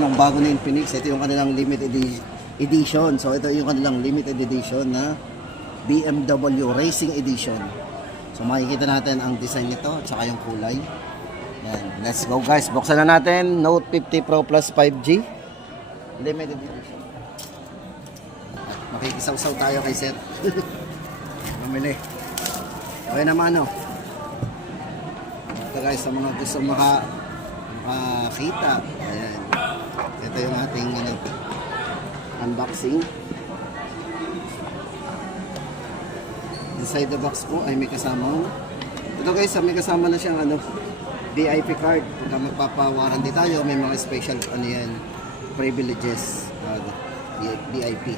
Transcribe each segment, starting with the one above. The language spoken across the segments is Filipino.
Ang bago na Infinix, ito yung kanilang limited edition. So ito yung kanilang limited edition na BMW Racing Edition. So makikita natin ang design nito at saka yung kulay. Yan. Let's go guys. Buksan na natin. Note 50 Pro Plus 5G. Limited edition. Makikisaw-saw tayo kay Sir. Mamili. Okay naman no. Ito guys, sa mga gusto makakita. Ayan. Ito yung ating unboxing. Inside the box po ay may kasamang ito guys, may kasama na siyang VIP card. Pagka magpapa-warranty tayo, may mga special privileges, VIP.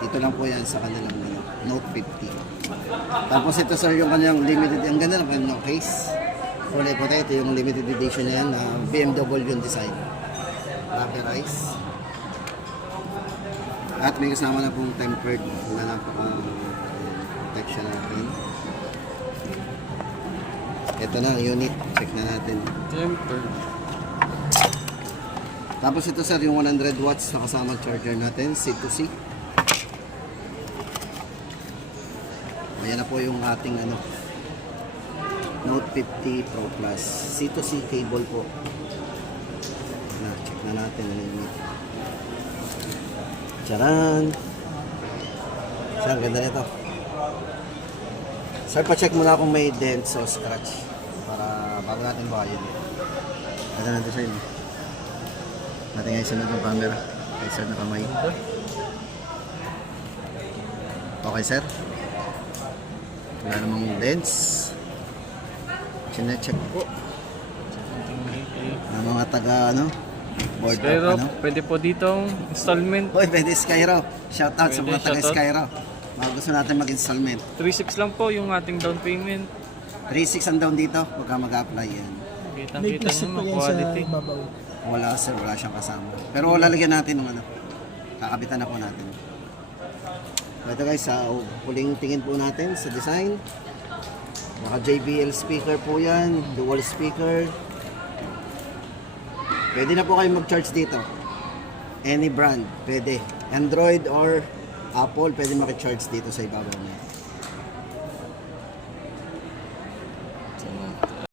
Dito lang po yan sa kanilang Note 50. Tapos ito sir yung kanilang limited, ang ganda ng kanilang case. Kulay puti, ito yung limited edition na yan, BMW yung design. Rubberized. At may kasama na pong tempered na protection natin. Ito na ang unit. Check na natin. Tempered. Tapos ito sir yung 100 watts na kasama charger natin. C2C. Ayan na po yung ating Note 50 Pro Plus. C2C cable po. Check na natin ang unit. Charan! Sir, ganda nito. Sir, pa-check muna kung may dents o scratch para bago natin bayan. Ganda natin sir. Natin ngayon sunod ng camera. Okay sir, nakamay. Okay sir. Wala namang dents. Chine-check po. Ng mga taga board Pero up, pwede po ditong installment. Hoy, pwede Skyro. Shout out sa mga taga shoutout. Skyro. Mga gusto natin mag-installment. 3.6 lang po yung ating down payment. 3.6 ang down dito pagka mag-apply yan. Kitang-kita nyo mga quality. Wala sir, wala siyang kasama. Pero lalagyan natin ng kakabitan na po natin. Ito guys, huling tingin po natin sa design. Naka JBL speaker po yan, dual speaker. Pwede na po kayo mag-charge dito. Any brand, pwede. Android or Apple, pwede maki-charge dito sa ibabaw niya.